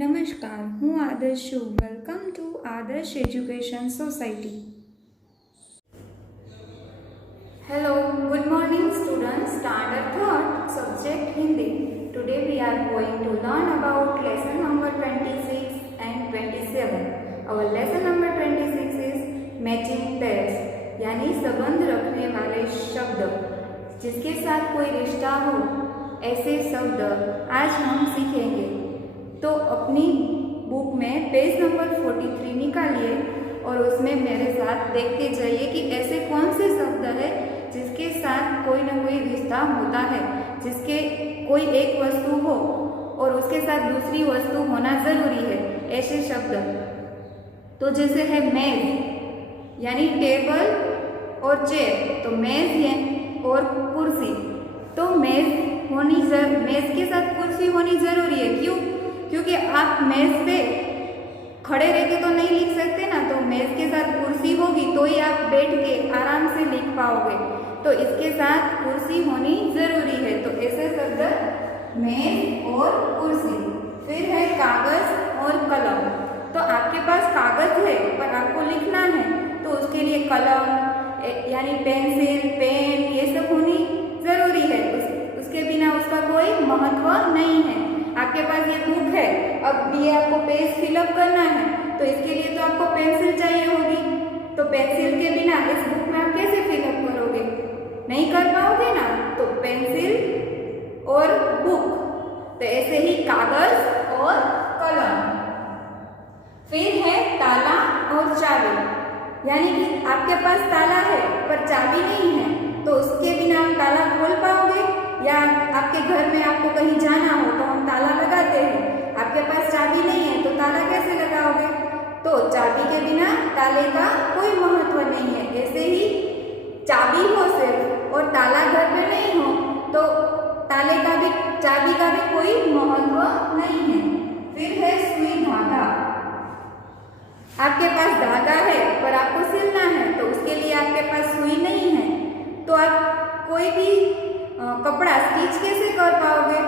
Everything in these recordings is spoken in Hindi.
नमस्कार, હું આદર્શ છું. વેલકમ ટુ આદર્શ education society. Hello, good morning students. Standard third, subject Hindi. Today we are going to learn about lesson number 26 and 27. Our lesson number 26 is matching pairs, यानी संबंध रखने वाले शब्द, जिसके साथ कोई रिश्ता हो ऐसे शब्द आज हम सीखेंगे. तो अपनी बुक में पेज नंबर 43 निकालिए और उसमें मेरे साथ देखते जाइए कि ऐसे कौन से शब्द है जिसके साथ कोई ना कोई रिश्ता होता है, जिसके कोई एक वस्तु हो और उसके साथ दूसरी वस्तु होना जरूरी है, ऐसे शब्द. तो जैसे है मेज यानी टेबल और चेयर, तो मेज और कुर्सी. तो मेज के साथ कुर्सी होनी जरूरी है. क्यों? क्योंकि आप मेज पे खड़े रह के तो नहीं लिख सकते ना, तो मेज के साथ कुर्सी होगी तो ही आप बैठ के आराम से लिख पाओगे. तो इसके साथ कुर्सी होनी जरूरी है. तो ऐसे शब्द मेज और कुर्सी. फिर है कागज और कलम. तो आपके पास कागज है पर आपको लिखना है, तो उसके लिए कलम यानी पेंसिल, पेन, ये सब होनी जरूरी है. उसके बिना उसका कोई महत्व नहीं है. आपके पास ये बुक है, अब ये आपको पेज फिलअप करना है, तो इसके लिए तो आपको पेंसिल चाहिए होगी. तो पेंसिल के बिना इस बुक में आप कैसे फिलअप करोगे? नहीं कर पाओगे ना. तो पेंसिल और बुक, तो ऐसे ही कागज और कलम. फिर है ताला और चाबी, यानी कि आपके पास ताला है पर चाबी नहीं है, तो उसके बिना आप ताला खोल पाओगे? या आपके घर में आपको कहीं जाना हो तो हम ताला लगाते हैं, आपके पास चाबी नहीं है तो ताला कैसे लगाओगे? तो चाबी के बिना ताले का कोई महत्व नहीं है. ऐसे ही चाबी हो सिर्फ और ताला घर में नहीं हो तो चाबी का भी कोई महत्व नहीं है. फिर है सुई धागा. आपके पास धागा है पर आपको सिलना है, तो उसके लिए आपके पास सुई नहीं है, तो आप कोई भी कपड़ा स्टिच कैसे कर पाओगे?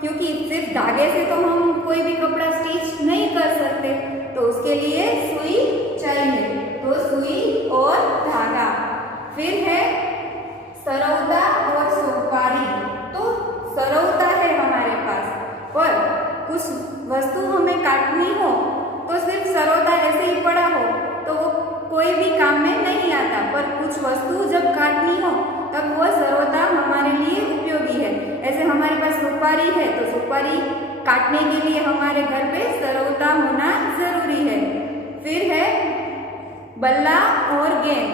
क्योंकि सिर्फ धागे से तो हम कोई भी कपड़ा स्टिच नहीं कर सकते, तो उसके लिए सुई चाहिए. तो सुई और धागा. फिर है सरौदा और सुपारी. तो सरौदा है हमारे पास, पर कुछ वस्तु हमें काटनी हो तो सिर्फ सरौदा ऐसे ही पड़ा हो तो वो कोई भी काम में नहीं आता, पर कुछ वस्तु जब काटनी हो तब वह सरौदा हमारे लिए उपयोगी है. ऐसे हमारे पास सुपारी है, तो सुपारी काटने के लिए हमारे घर पे सरौदा होना जरूरी है. फिर है बल्ला और गेंद,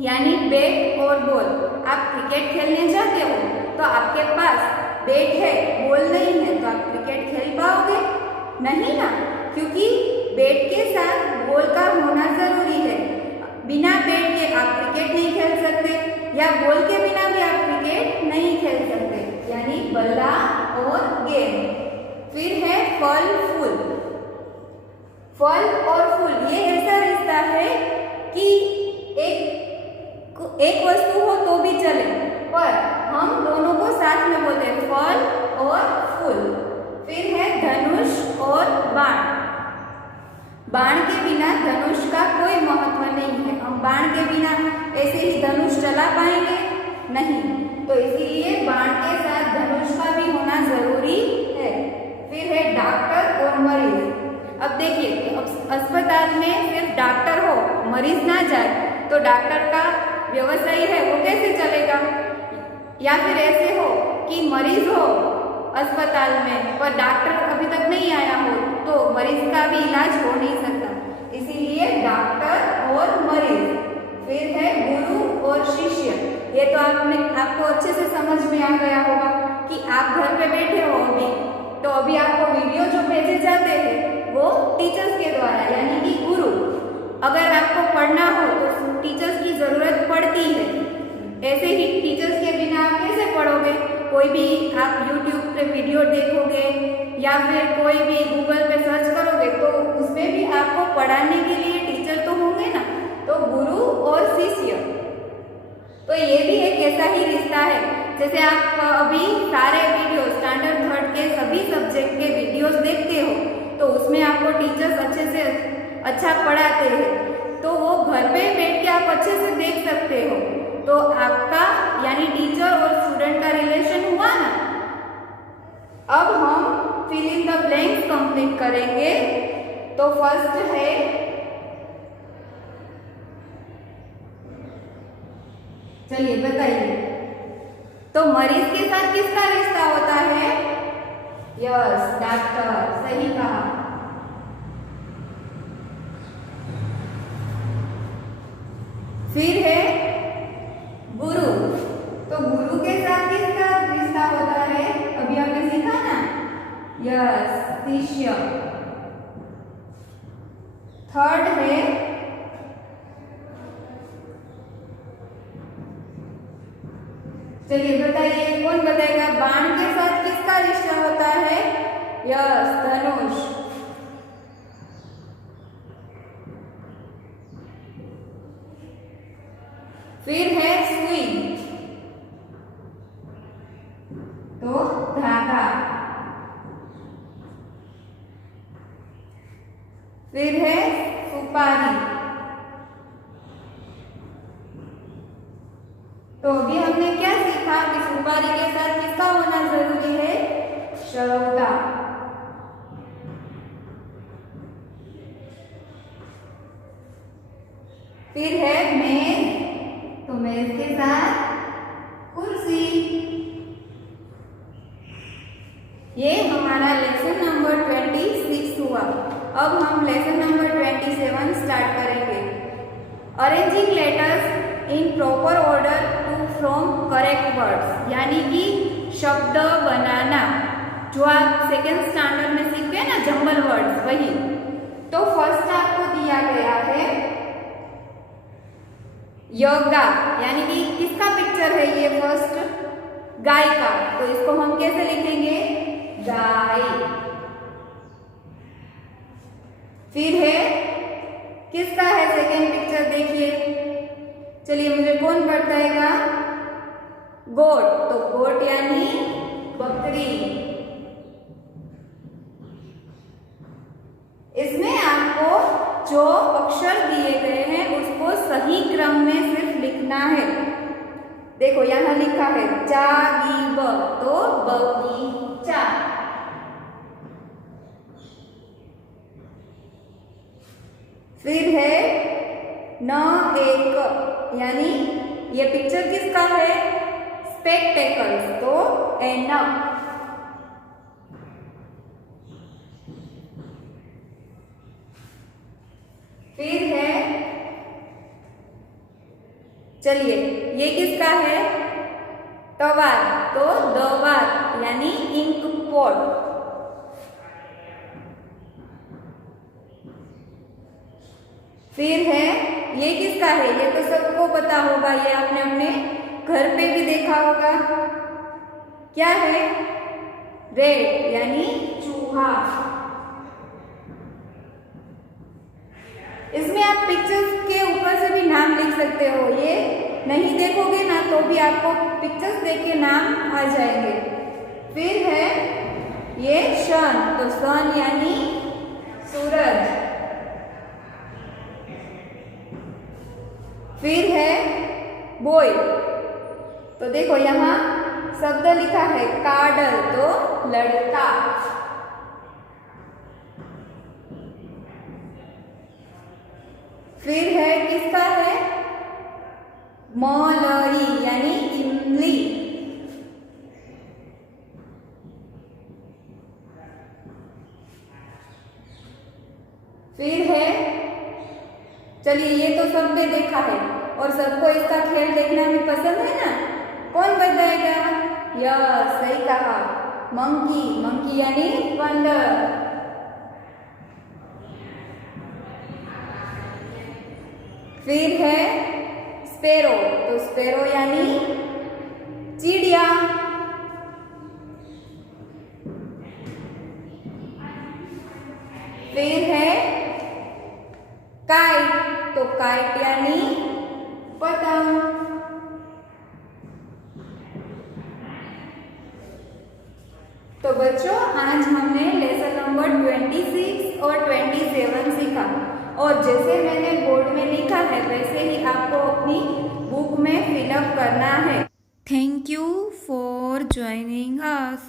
यानी बैट और बॉल. आप क्रिकेट खेलने जाते हो तो आपके पास बैट है, बॉल नहीं है, तो आप क्रिकेट खेल पाओगे? नहीं ना, क्योंकि बैट के साथ बॉल का होना जरूरी है. बिना बैट के आप क्रिकेट नहीं खेल सकते, या बॉल के बिना भी आप क्रिकेट नहीं खेल सकते, यानी बल्ला और गेंद. फिर है फल फूल. फल और फूल ये ऐसा रिश्ता है कि एक वस्तु हो तो भी चले, पर हम दोनों को साथ में बोलते हैं फल और फूल. फिर है धनुष और बाण. बाण के बिना धनुष का कोई महत्व नहीं है. हम बाण के बिना ऐसे ही धनुष चला पाएंगे? नहीं, तो इसीलिए बाण के साथ धनुष का भी होना जरूरी है. फिर है डॉक्टर और मरीज. अब देखिए, अस्पताल में सिर्फ डॉक्टर हो, मरीज ना जाए, तो डॉक्टर का व्यवसाय है वो कैसे चलेगा? या फिर ऐसे हो कि मरीज हो अस्पताल में पर डॉक्टर अभी तक नहीं आया हो, तो मरीज का भी इलाज हो नहीं सकता. इसीलिए डॉक्टर और मरीज. फिर है गुरु और शिष्य. ये तो आपको अच्छे से समझ में आ गया होगा कि आप घर पे बैठे हो अभी, तो अभी आपको वीडियो जो भेजे जाते हैं वो टीचर्स के द्वारा, यानी कि गुरु. अगर आपको पढ़ना हो तो टीचर्स की जरूरत पड़ती है. ऐसे ही टीचर्स के बिना आप कैसे पढ़ोगे? कोई भी आप YouTube पे वीडियो देखोगे या फिर कोई भी गूगल पे सर्च करोगे तो उसमें भी आपको पढ़ाने के लिए टीचर तो होंगे ना. तो गुरु और शिष्य, तो ये भी एक ऐसा ही रिश्ता है. जैसे आप अभी सारे वीडियो स्टैंडर्ड थर्ड के सभी सब्जेक्ट के वीडियोस देखते हो, वो टीचर्स अच्छे से अच्छा पढ़ाते हैं तो वो घर पे बैठ के आप अच्छे से देख सकते हो। तो आपका यानी टीचर और स्टूडेंट का रिलेशन हुआ ना। अब हम fill in the blanks complete करेंगे। तो फर्स्ट है चलिए बताइए, तो मरीज के साथ किसका रिश्ता होता है? यस, डॉक्टर, सही कहा। फिर है गुरु, तो गुरु के साथ किसका रिश्ता होता है? अभी हमने सीखा ना। यस, शिष्य। थर्ड है चलिए बताइए, कौन बताएगा? बाण के साथ किसका रिश्ता होता है? यस, धनुष। फिर है सुई, तो धागा। फिर है सुपारी। तो अभी हमने क्या सीखा कि सुपारी के साथ किसका होना जरूरी है? श्रोता। फिर है मेज, तो मेज के साथ कुर्सी। ये हमारा लेसन नंबर 26 हुआ। अब हम लेसन नंबर 27 स्टार्ट करेंगे। Arranging letters in proper order to from correct words, यानी कि शब्द बनाना, जो आप सेकेंड स्टैंडर्ड में सीखते हैं ना, जंबल वर्ड्स, वही। तो फर्स्ट आपको दिया गया है योगा, यानी कि किसका पिक्चर है ये? फर्स्ट गाय का। तो इसको हम कैसे लिखेंगे? गाय। फिर है किसका है सेकेंड पिक्चर? देखिए, चलिए मुझे कौन बताएगा? गोट, तो गोट यानी बकरी। इसमें आपको जो अक्षर दिए गए हैं उसको सही क्रम में सिर्फ लिखना है। देखो यहां लिखा है चा गी ब, तो बगीचा। फिर है न एक, यानी ये पिक्चर किसका है? स्पेक्टेकल्स, तो एनक। फिर है चलिए ये किसका है? तवार, तो दवार यानी इंक पॉट। फिर है ये किसका है? ये तो सबको पता होगा, ये आपने अपने घर पे भी देखा होगा। क्या है? रेट यानी चूहा। इसमें आप पिक्चर्स के ऊपर से भी नाम लिख सकते हो। ये नहीं देखोगे ना तो भी आपको पिक्चर्स देख के नाम आ जाएंगे। फिर है ये सन, तो सन यानी सूरज। फिर है बॉय, तो देखो यहाँ शब्द लिखा है काडल, तो लड़का। फिर है किसका है? मलरी यानी इमली। फिर है चलिए ये तो सबने देखा है और सबको इसका खेल देखना भी पसंद है ना। कौन बताएगा? यस, सही कहा, मंकी। मंकी यानी बंदर। फिर है स्पैरो, तो स्पैरो यानी चिड़िया। फिर है काइट, तो काइट यानी पतंग। तो बच्चों आज हमने लेसन नंबर 26 और 27 सीखा और जैसे मैंने बोर्ड में लिखा है वैसे ही आपको अपनी बुक में फिलअप करना है। Thank you for joining us.